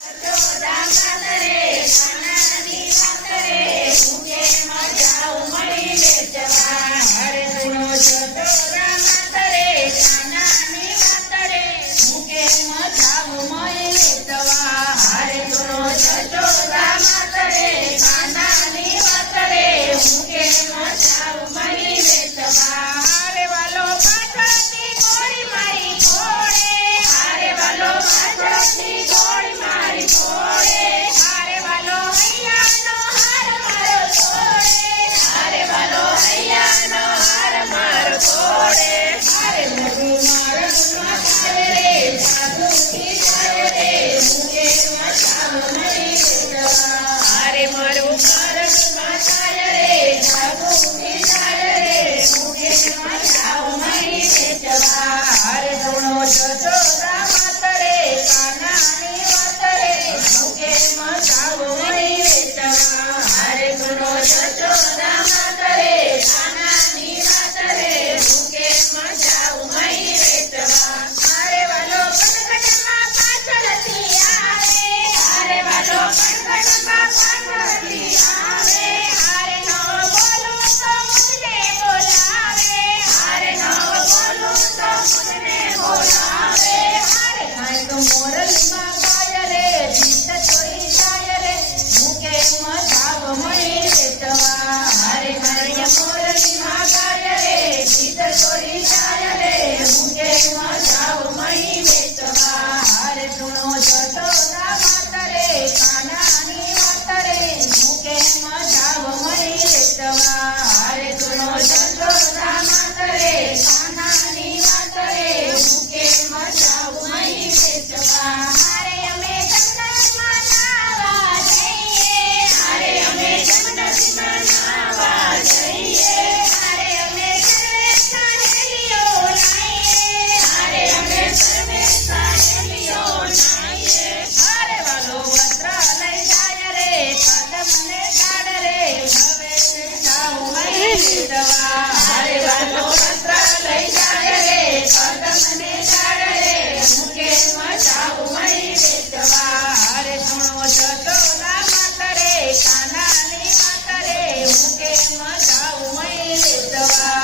હારે Bye.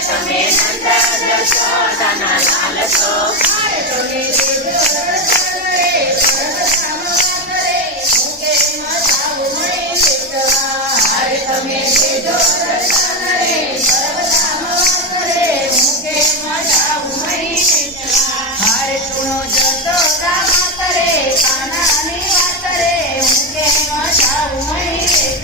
તમે અંદર જશો તના લાલશો